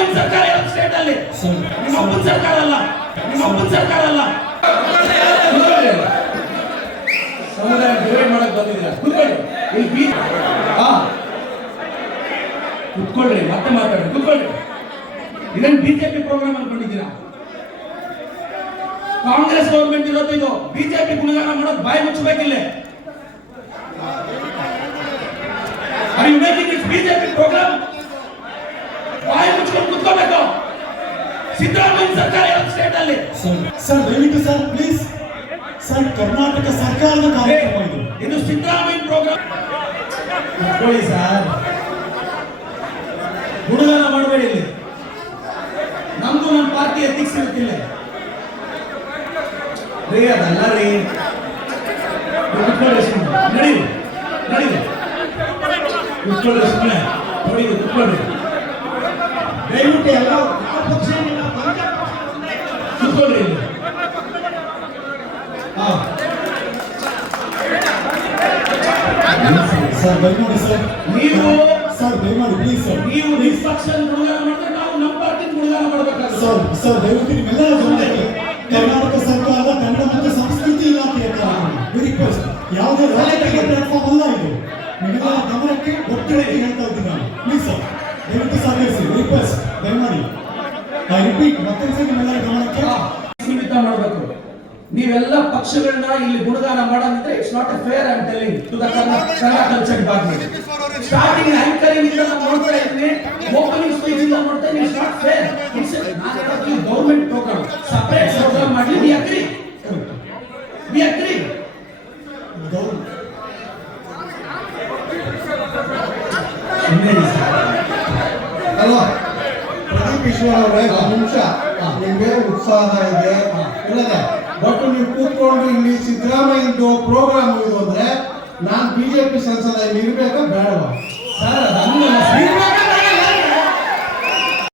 ಸಿದ್ದರಾಮಯ್ಯ ಸರ್ಕಾರ ಇರೋದು ಸ್ಟೇಟ್ ಅಲ್ಲಿ. ನಿಮ್ಮ ಅಪ್ಪನ ಸರ್ಕಾರ ಅಲ್ಲ, ನಿಮ್ಮ ಅಪ್ಪನ ಸರ್ಕಾರ ಅಲ್ಲ. ಸಮುದಾಯ ಡಿವೈಡ್ ಮಾಡಕ್ ಬಂದಿದ್ದೀರಾ? ಕೂತ್ಕೊಳ್ಳಿ. ಇಲ್ಲಿ ಕುತ್ಕೊಳ್ರಿ, ಮತ್ತೆ ಮಾತಾಡಿ. ಕುತ್ಕೊಳ್ರಿ. ಇದನ್ನ ಬಿಜೆಪಿ ಪ್ರೋಗ್ರಾಮ್ ಅನ್ಕೊಂಡಿದ್ದೀರಾ? ಕಾಂಗ್ರೆಸ್ ಗೌರ್ಮೆಂಟ್ ಇರೋದು ಇದು. ಬಿಜೆಪಿ ಗುಣಗಾನ ಮಾಡೋದು ಬಾಯಿ ಮುಚ್ಚಬೇಕಿಲ್ಲ. Are you making this BJP program? ಬಾಯಿ ಮುಚ್ಕೊಂಡು ಕುತ್ಕೋಬೇಕು. ಸಿದ್ದರಾಮಯ್ಯ ಸರ್ಕಾರ ಇರೋದು ಸ್ಟೇಟ್ ಅಲ್ಲಿ. ಸರ್ ದಯವಿಟ್ಟು ಸರ್ ಪ್ಲೀಸ್ ಸರ್, ಕರ್ನಾಟಕ ಸರ್ಕಾರದ ಕಾರ್ಯಕ್ರಮ ಇದು. ಇದು ಸಿದ್ದರಾಮಯ್ಯ ಪ್ರೋಗ್ರಾಮ್. ಕುತ್ಕೊಳ್ಳಿ ಸರ್, ಗುಣಗಾನ ಮಾಡಬೇಡಿ ಇಲ್ಲಿ. ನಮ್ದು ನಮ್ಮ ಪಾರ್ಟಿ ಎಥಿಕ್ಸ್ ಇರುತ್ತಿಲ್ಲ ರೀ, ಅದಲ್ಲ ರೀ. ಕುತ್ಕೊಳ್ಳಿ ಸುಮ್ಮನೆ, ನಡಿ ನಡಿ, ಕುತ್ಕೊಳ್ಳಿ ಸುಮ್ಮನೆ, ನೋಡಿ ಕುತ್ಕೊಳ್ಳಿ. ದಯವಿಟ್ಟು ಎಲ್ಲ ಕುತ್ಕೊಳ್ಳಿ ಇಲ್ಲಿ. ಸರ್ ದಯಮಾಡಿ ಸರ್, ನೀವು ಸರ್ ದಯಮಾಡಿ ಪ್ಲೀಸ್ ಸರ್, ನೀವು ನಿಷ್ಪಕ್ಷಪಾತ ಗುಣಗಾನ ಮಾಡಿದ್ರೆ ನಾವು ನಮ್ಮ ಪಾರ್ಟಿ ಗುಣಗಾನ ಮಾಡಬೇಕಾಗುತ್ತೆ. ಸರ್ ಸರ್ ದಯವಿಟ್ಟು ನಿಮ್ಮೆಲ್ಲರ ಗಮನಕ್ಕೆ ಕರ್ನಾಟಕ ಸರ್ಕಾರದ ಕನ್ನಡ ಮತ್ತು ಸಂಸ್ಕೃತಿ ಇಲಾಖೆಯ ಕಾರ್ಯಕ್ರಮ ರಿಕ್ವೆಸ್ಟ್, ಯಾವುದೇ ರಾಜಕೀಯ ಪ್ಲಾಟ್ಫಾರ್ಮ್ ಅಲ್ಲ ಇದು. ನಿಮ್ಮೆಲ್ಲರ ಗಮನಕ್ಕೆ ಒತ್ತಡ ಹೇಳ್ತಾ ಇದ್ದೀನಿ ನಾನು. ಪ್ಲೀಸ್ ಸರ್ ದಯವಿಟ್ಟು ಸಹಕರಿಸಿ, ರಿಕ್ವೆಸ್ಟ್ ದಯಮಾಡಿ. ಐ ರಿಪೀಟ್, ಮತ್ತೊಂದ್ಸರಿ ನಿಮ್ಮೆಲ್ಲರ ಗಮನಕ್ಕೆ ಸೀಮಿತ ಮಾಡಬೇಕು. ನೀವೆಲ್ಲ ಪಕ್ಷಗಳನ್ನ ಇಲ್ಲಿ ಗುಣಗಾನ ಮಾಡೋದಿದ್ರೆ it's not a fair. I am telling to the Kannada culture department. Starting anchoring ಇಂದ ನಾನು ನೋಡ್ತಾ ಇದ್ದೀನಿ, ಓಪನಿಂಗ್ ಸ್ಪೀಚ್ ಇಂದ ನೋಡ್ತಾ ಇದ್ದೀನಿ. It's not fair. ಇಟ್ಸ್ ನಾನು ಹೇಳೋದು ಗವರ್ನಮೆಂಟ್ ಪ್ರೋಗ್ರಾಮ್, ಸಪರೇಟ್ ಪ್ರೋಗ್ರಾಮ್ ಮಾಡಿ. We agree, we agree. ಅಲ್ವಾ ಪ್ರದೀಪ್ ಈಶ್ವರ್ ಅವರೇ, ಒಂದು ನಿಮಿಷ. ನಿಮ್ಗೆ ಉತ್ಸಾಹ ಇದೆ ಇಲ್ಲದೆ, ಬಟ್ ನೀವು ಕೂತ್ಕೊಂಡು ಇಲ್ಲಿ ಸಿದ್ದರಾಮಯ್ಯದು ಪ್ರೋಗ್ರಾಮ್ ಇದು ಅಂದ್ರೆ ನಾನು ಬಿಜೆಪಿ ಸಂಸದ ಇಲ್ಲಿ ಇರ್ಬೇಕಾ ಬೇಡವಾ? ಸರ್ ಅದನ್ನ